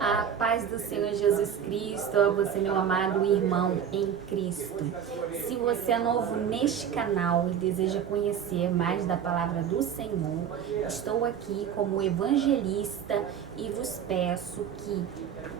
A paz do Senhor Jesus Cristo, a você, meu amado irmão em Cristo. Se você é novo neste canal e deseja conhecer mais da palavra do Senhor, estou aqui como evangelista e vos peço que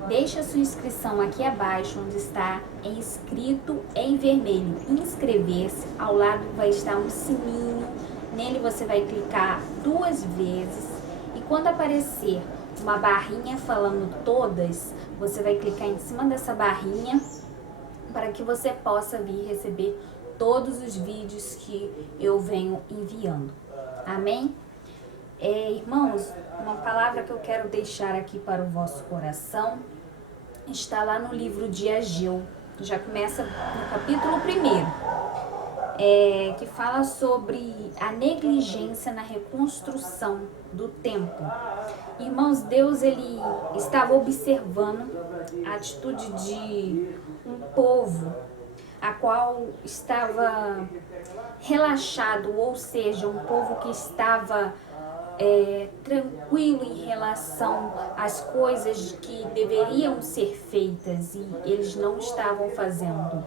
deixe a sua inscrição aqui abaixo, onde está escrito em vermelho, inscrever-se. Ao lado vai estar um sininho, nele você vai clicar 2 vezes e quando aparecer uma barrinha falando todas, você vai clicar em cima dessa barrinha para que você possa vir receber todos os vídeos que eu venho enviando. Amém? Irmãos, uma palavra que eu quero deixar aqui para o vosso coração está lá no livro de Ageu. Já começa no capítulo 1. Que fala sobre a negligência na reconstrução do templo. Irmãos, Deus ele estava observando a atitude de um povo a qual estava relaxado, ou seja, um povo que estava tranquilo em relação às coisas que deveriam ser feitas e eles não estavam fazendo.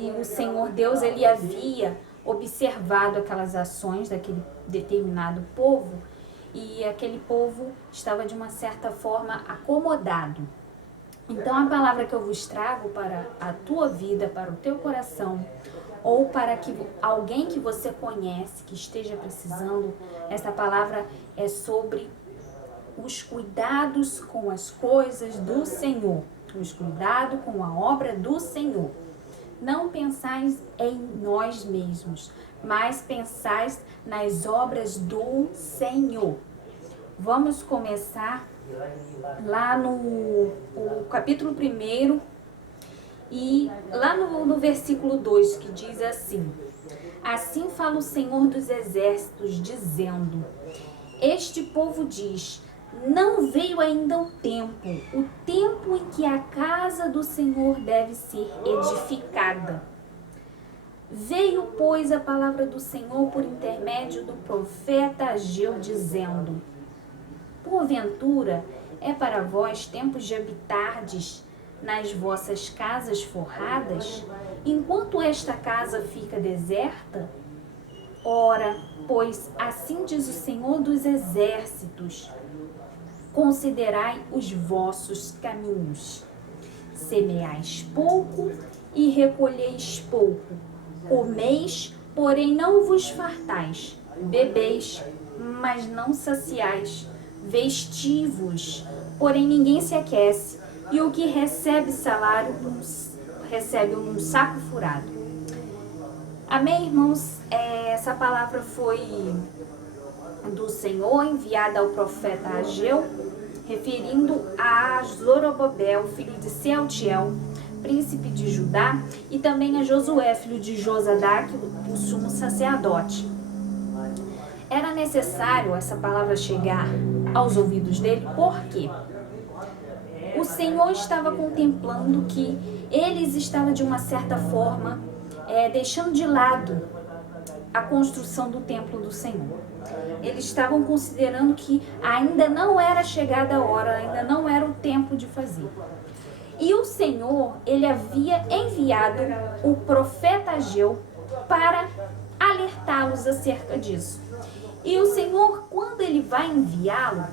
E o Senhor Deus ele havia observado aquelas ações daquele determinado povo e aquele povo estava de uma certa forma acomodado. Então a palavra que eu vos trago para a tua vida, para o teu coração, ou para que alguém que você conhece, que esteja precisando, essa palavra é sobre os cuidados com as coisas do Senhor, os cuidados com a obra do Senhor. Não pensais em nós mesmos, mas pensais nas obras do Senhor. Vamos começar lá no capítulo 1 e lá no versículo 2, que diz assim: Assim fala o Senhor dos Exércitos, dizendo: Este povo diz, não veio ainda o tempo em que a casa do Senhor deve ser edificada. Veio, pois, a palavra do Senhor por intermédio do profeta Ageu, dizendo: Porventura é para vós tempos de habitardes nas vossas casas forradas, enquanto esta casa fica deserta? Ora, pois, assim diz o Senhor dos Exércitos: Considerai os vossos caminhos. Semeais pouco e recolheis pouco. Comeis, porém não vos fartais. Bebeis, mas não saciais. Vestivos, porém ninguém se aquece. E o que recebe salário, recebe um saco furado. Amém, irmãos? Essa palavra foi do Senhor, enviada ao profeta Ageu, referindo a Zorobabel, filho de Sealtiel, príncipe de Judá, e também a Josué, filho de Josadac, o sumo sacerdote. Era necessário essa palavra chegar aos ouvidos dele, porque o Senhor estava contemplando que eles estavam de uma certa forma deixando de lado a construção do templo do Senhor. Eles estavam considerando que ainda não era chegada a hora, ainda não era o tempo de fazer. E o Senhor, ele havia enviado o profeta Ageu para alertá-los acerca disso. E o Senhor, quando ele vai enviá-lo,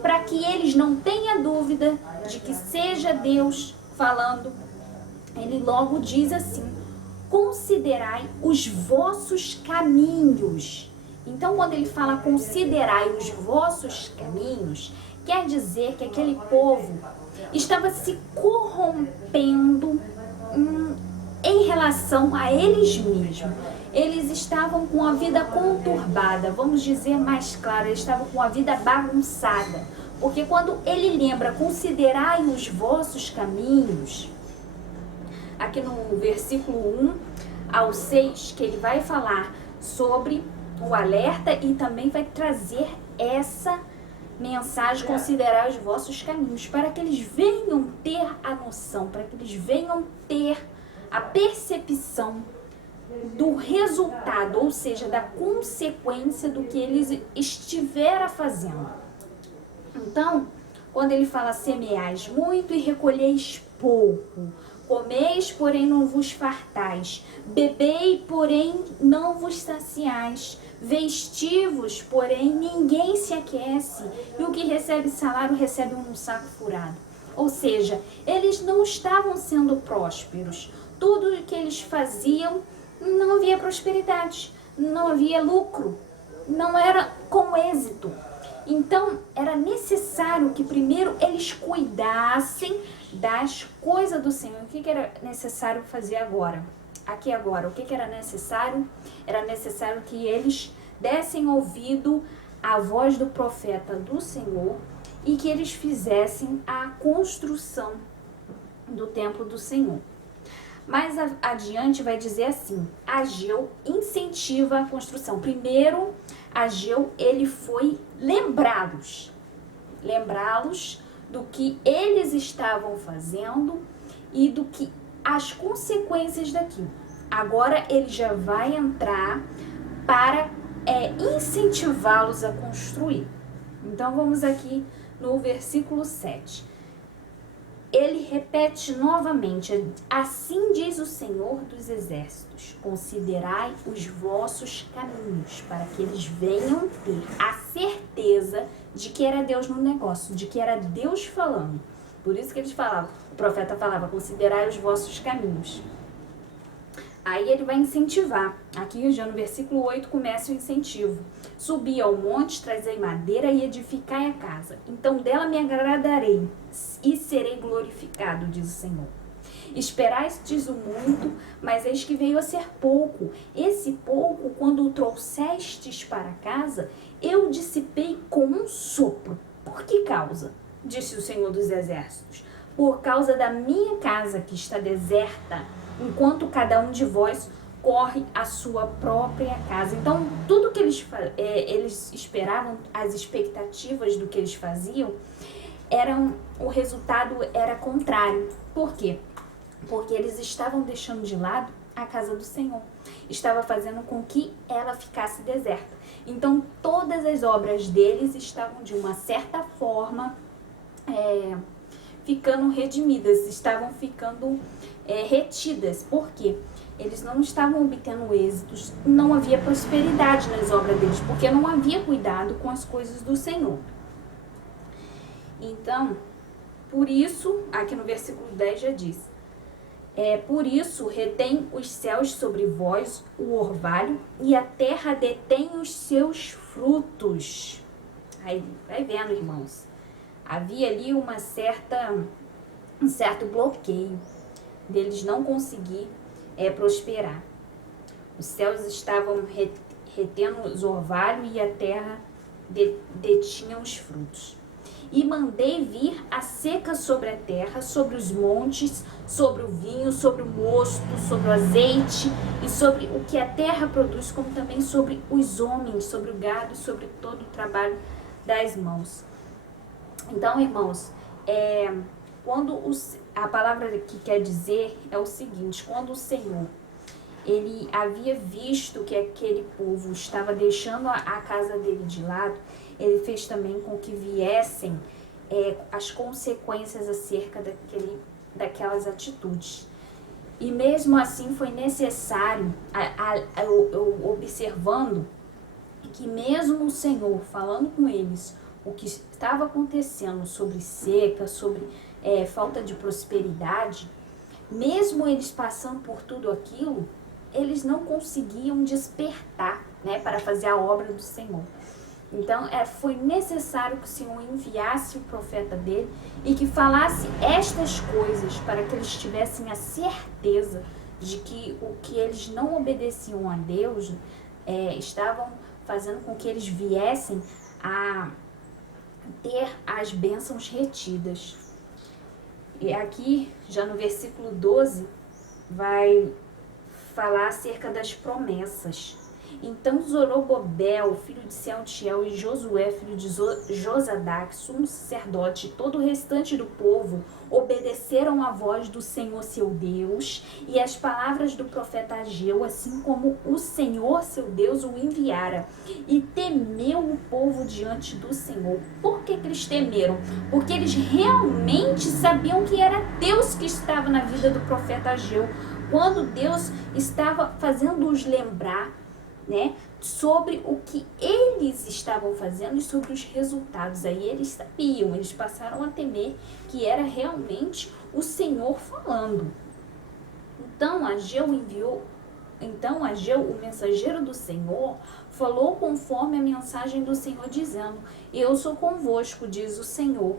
para que eles não tenham dúvida de que seja Deus falando, ele logo diz assim: considerai os vossos caminhos. Então, quando ele fala considerai os vossos caminhos, quer dizer que aquele povo estava se corrompendo em relação a eles mesmos. Eles estavam com a vida conturbada, vamos dizer mais claro, eles estavam com a vida bagunçada. Porque quando ele lembra, considerai os vossos caminhos, aqui no versículo 1 ao 6, que ele vai falar sobre o alerta e também vai trazer essa mensagem, considerar os vossos caminhos, para que eles venham ter a noção, para que eles venham ter a percepção do resultado, ou seja, da consequência do que eles estiveram fazendo. Então, quando ele fala semeais muito e recolheis pouco, comeis, porém não vos fartais, bebei, porém não vos saciais, vestivos, porém ninguém se aquece, e o que recebe salário recebe um saco furado. Ou seja, eles não estavam sendo prósperos. Tudo o que eles faziam não havia prosperidade, não havia lucro, não era com êxito. Então, era necessário que primeiro eles cuidassem das coisas do Senhor. O que era necessário fazer agora? Aqui agora, o que era necessário? Era necessário que eles dessem ouvido à voz do profeta do Senhor e que eles fizessem a construção do templo do Senhor. Mais adiante vai dizer assim: Ageu incentiva a construção. Primeiro, Ageu, ele foi lembrá-los do que eles estavam fazendo e do que as consequências daquilo. Agora ele já vai entrar para incentivá-los a construir. Então vamos aqui no versículo 7. Ele repete novamente: assim diz o Senhor dos Exércitos, considerai os vossos caminhos, para que eles venham ter a certeza de que era Deus no negócio, de que era Deus falando. Por isso que eles falavam, o profeta falava, considerai os vossos caminhos. Aí ele vai incentivar. Aqui já no versículo 8 começa o incentivo. Subi ao monte, trazei madeira e edificai a casa. Então dela me agradarei e serei glorificado, diz o Senhor. Esperastes o muito, mas eis que veio a ser pouco. Esse pouco, quando o trouxestes para casa, eu dissipei com um sopro. Por que causa? Disse o Senhor dos Exércitos. Por causa da minha casa que está deserta, enquanto cada um de vós corre a sua própria casa. Então, tudo que eles esperavam, as expectativas do que eles faziam, o resultado era contrário. Por quê? Porque eles estavam deixando de lado a casa do Senhor. Estava fazendo com que ela ficasse deserta. Então, todas as obras deles estavam, de uma certa forma, ficando redimidas, estavam ficando retidas. Por quê? Eles não estavam obtendo êxitos, não havia prosperidade nas obras deles, porque não havia cuidado com as coisas do Senhor. Então, por isso, aqui no versículo 10 já diz, por isso retém os céus sobre vós o orvalho, e a terra detém os seus frutos. Aí, vai vendo, irmãos. Havia ali um certo bloqueio deles não conseguir prosperar. Os céus estavam retendo os orvalhos e a terra detinha os frutos. E mandei vir a seca sobre a terra, sobre os montes, sobre o vinho, sobre o mosto, sobre o azeite e sobre o que a terra produz, como também sobre os homens, sobre o gado e sobre todo o trabalho das mãos. Então, irmãos, quando a palavra que quer dizer é o seguinte: quando o Senhor ele havia visto que aquele povo estava deixando a casa dele de lado, ele fez também com que viessem as consequências acerca daquelas atitudes. E mesmo assim foi necessário, observando que mesmo o Senhor falando com eles o que estava acontecendo sobre seca, sobre falta de prosperidade, mesmo eles passando por tudo aquilo, eles não conseguiam despertar, para fazer a obra do Senhor. Então, foi necessário que o Senhor enviasse o profeta dele e que falasse estas coisas para que eles tivessem a certeza de que o que eles não obedeciam a Deus estavam fazendo com que eles viessem a ter as bênçãos retidas. E aqui, já no versículo 12, vai falar acerca das promessas. Então Zorobabel, filho de Sealtiel, e Josué, filho de Josadac, sumo sacerdote, e todo o restante do povo obedeceram à voz do Senhor seu Deus e às palavras do profeta Ageu, assim como o Senhor seu Deus o enviara. E temeu o povo diante do Senhor. Por que eles temeram? Porque eles realmente sabiam que era Deus que estava na vida do profeta Ageu, quando Deus estava fazendo-os lembrar, né, sobre o que eles estavam fazendo e sobre os resultados. Aí eles sabiam, eles passaram a temer que era realmente o Senhor falando. Então Ageu, o mensageiro do Senhor, falou conforme a mensagem do Senhor, dizendo: eu sou convosco, diz o Senhor.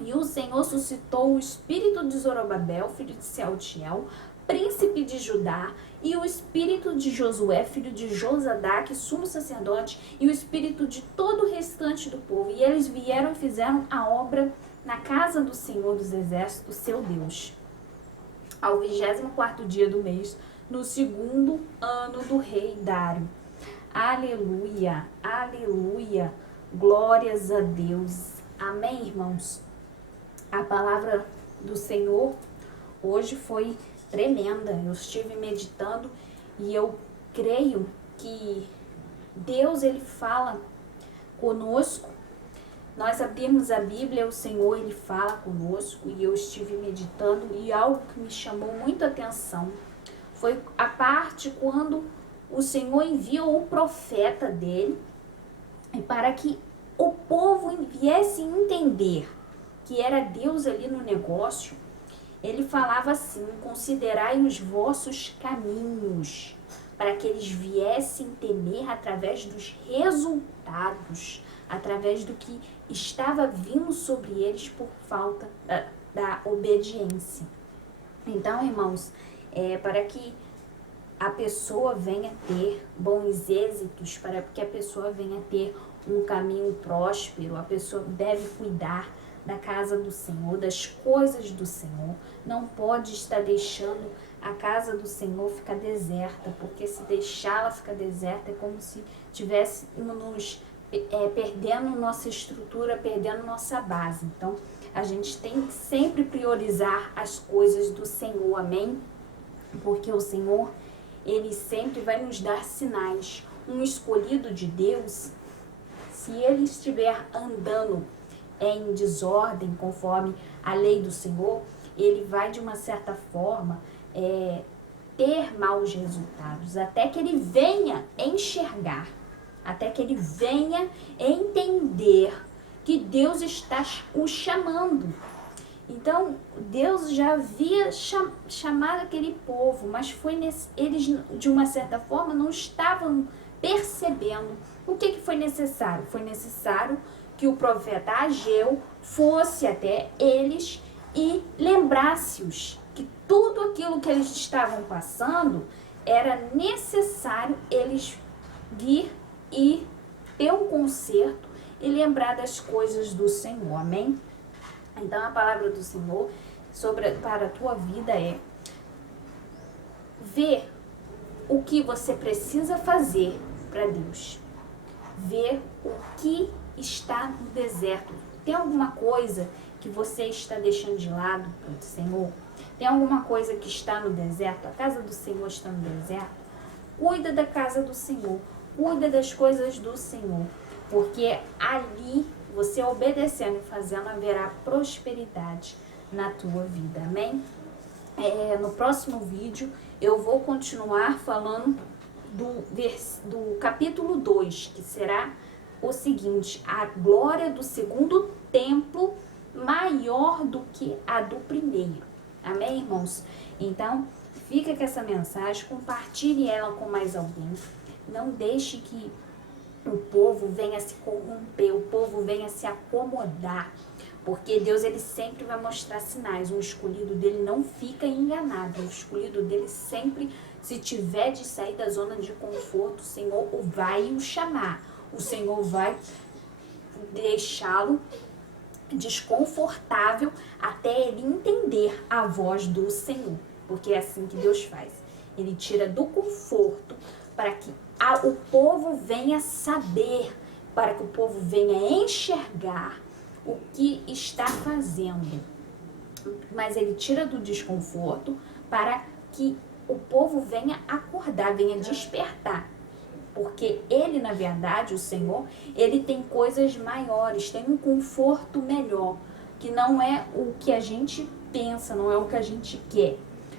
E o Senhor suscitou o espírito de Zorobabel, filho de Sealtiel, príncipe de Judá, e o espírito de Josué, filho de Josadac, sumo sacerdote, e o espírito de todo o restante do povo. E eles vieram e fizeram a obra na casa do Senhor dos Exércitos, seu Deus. Ao 24º dia do mês, no 2º ano do rei Dário. Aleluia, aleluia, glórias a Deus. Amém, irmãos? A palavra do Senhor hoje foi tremenda. Eu estive meditando e eu creio que Deus, ele fala conosco. Nós abrimos a Bíblia, o Senhor, ele fala conosco, e eu estive meditando, e algo que me chamou muito a atenção foi a parte quando o Senhor enviou o profeta dele, e para que o povo viesse entender que era Deus ali no negócio, ele falava assim: considerai os vossos caminhos, para que eles viessem temer através dos resultados, através do que estava vindo sobre eles por falta da obediência. Então, irmãos, para que a pessoa venha ter bons êxitos, para que a pessoa venha ter um caminho próspero, a pessoa deve cuidar da casa do Senhor, das coisas do Senhor. Não pode estar deixando a casa do Senhor ficar deserta, porque se deixá-la ficar deserta é como se tivéssemos perdendo nossa estrutura, perdendo nossa base. Então, a gente tem que sempre priorizar as coisas do Senhor, amém? Porque o Senhor, ele sempre vai nos dar sinais. Um escolhido de Deus, se ele estiver andando em desordem, conforme a lei do Senhor, ele vai, de uma certa forma, ter maus resultados, até que ele venha enxergar, até que ele venha entender que Deus está o chamando. Então, Deus já havia chamado aquele povo, mas eles, de uma certa forma, não estavam percebendo. O que foi necessário? Foi necessário que o profeta Ageu fosse até eles e lembrasse-os que tudo aquilo que eles estavam passando era necessário eles vir e ter um conserto e lembrar das coisas do Senhor, amém? Então a palavra do Senhor para a tua vida é: ver o que você precisa fazer para Deus, ver o que está no deserto. Tem alguma coisa que você está deixando de lado para o Senhor? Tem alguma coisa que está no deserto? A casa do Senhor está no deserto? Cuida da casa do Senhor, cuida das coisas do Senhor, porque ali, você obedecendo e fazendo, haverá prosperidade na tua vida, amém? No próximo vídeo eu vou continuar falando do capítulo 2, que será o seguinte: a glória do segundo templo maior do que a do primeiro, amém, irmãos? Então, fica com essa mensagem, compartilhe ela com mais alguém, não deixe que o povo venha se corromper, o povo venha se acomodar, porque Deus, ele sempre vai mostrar sinais. O escolhido dele não fica enganado, o escolhido dele sempre, se tiver de sair da zona de conforto, o Senhor vai o chamar, o Senhor vai deixá-lo desconfortável até ele entender a voz do Senhor, porque é assim que Deus faz. Ele tira do conforto para que o povo venha saber, para que o povo venha enxergar o que está fazendo. Mas ele tira do desconforto para que o povo venha acordar, venha despertar. Porque ele, na verdade, o Senhor, ele tem coisas maiores, tem um conforto melhor, que não é o que a gente pensa, não é o que a gente quer.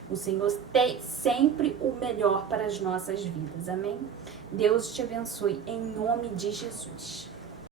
O Senhor tem sempre o melhor para as nossas vidas, amém? Deus te abençoe, em nome de Jesus.